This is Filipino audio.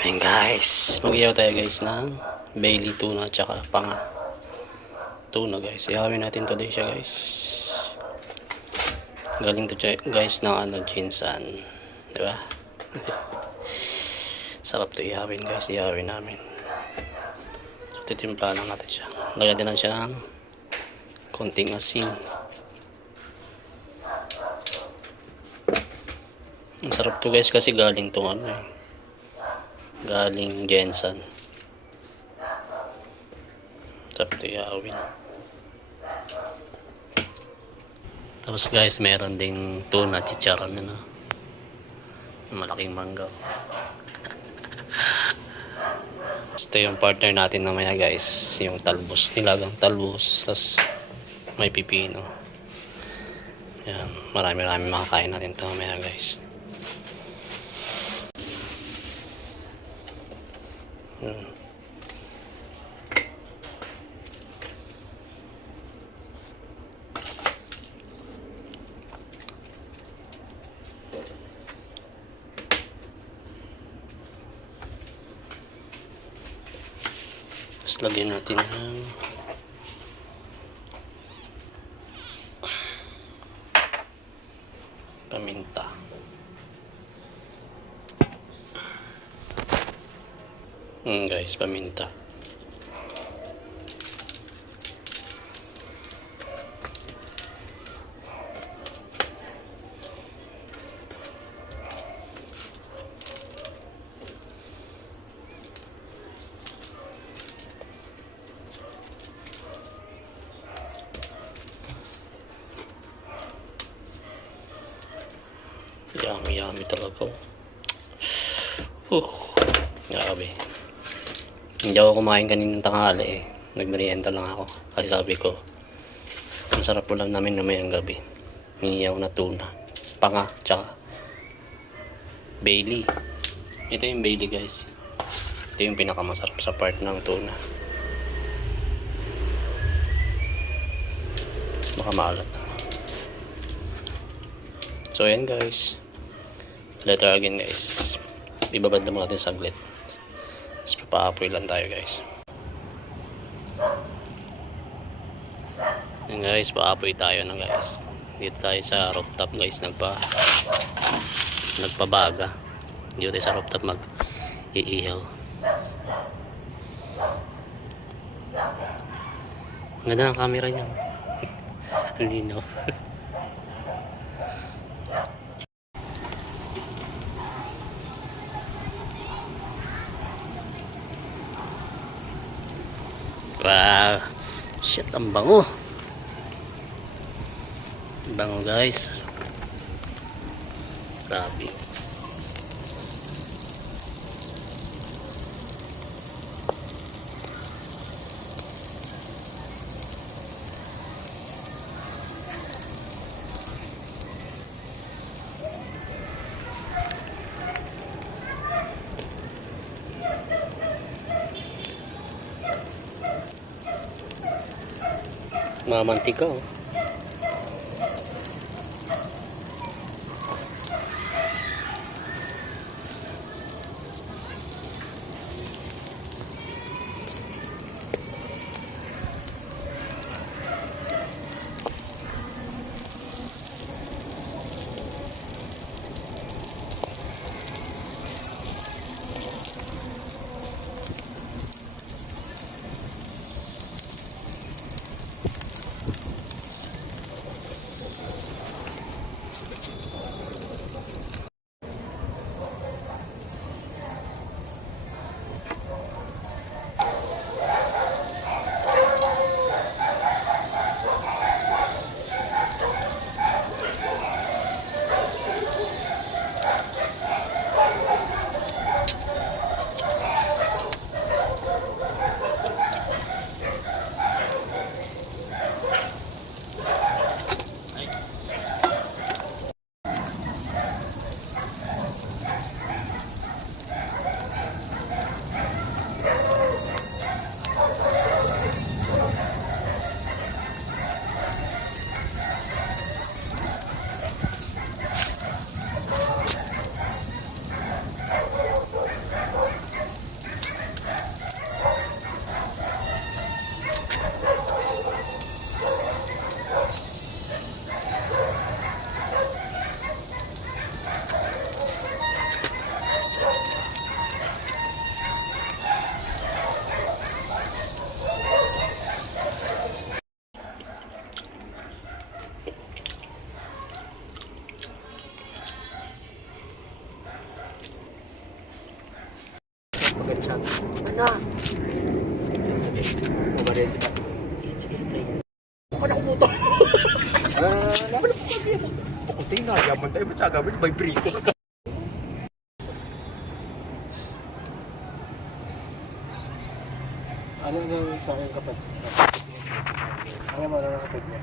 Ayan guys, mag-ihaw tayo guys ng Bailey tuna at saka panga tuna guys. Ihawin natin today siya guys. Galing to guys ng Jinsan, di ba? Sarap to ihawin guys, ihawin namin. So titimpla lang natin siya. Lagyan din lang siya ng konting asin. Ang sarap to guys kasi galing to galing Jinsan. Sarap to ihawin. Tapos guys, meron ding tuna chicharon na malaking mangga. Ito yung partner natin namaya guys, yung talbos, nilagang talbos, tapos may pipino. Yan, marami makakain natin ito mamaya guys. Tapos lagyan natin ng paminta. Guys, paminta. Yummy talaga. Grabe. Hindi ako kumain kaninang tanghali Nagmerienda lang ako. Kasi sabi ko, ang sarap ulam namin namayang gabi. Hiniyaw na tuna. Panga, tsaka Bailey. Ito yung Bailey guys. Ito yung pinakamasarap sa part ng tuna. Baka maalat. So ayan guys. Later again guys. Ibabad na natin saglit. Tapos papaapoy lang tayo guys. Ayan guys, paapoy tayo na guys. Dito tayo sa rooftop guys. Nagpabaga. Dito tayo sa rooftop mag-iihaw. Ganda ng camera niya. Ang linaw. Wow, shit, ang bango. Bango guys. Grabe. Mamantika Chat. Ano? Mabarin si Pat. It's airplane. Bukan ako mo to. Naman ako kami. Ako tingnan. Yaman tayo matyaga. May brito. Ano sa akin kapag? Ano mo na kapag niya?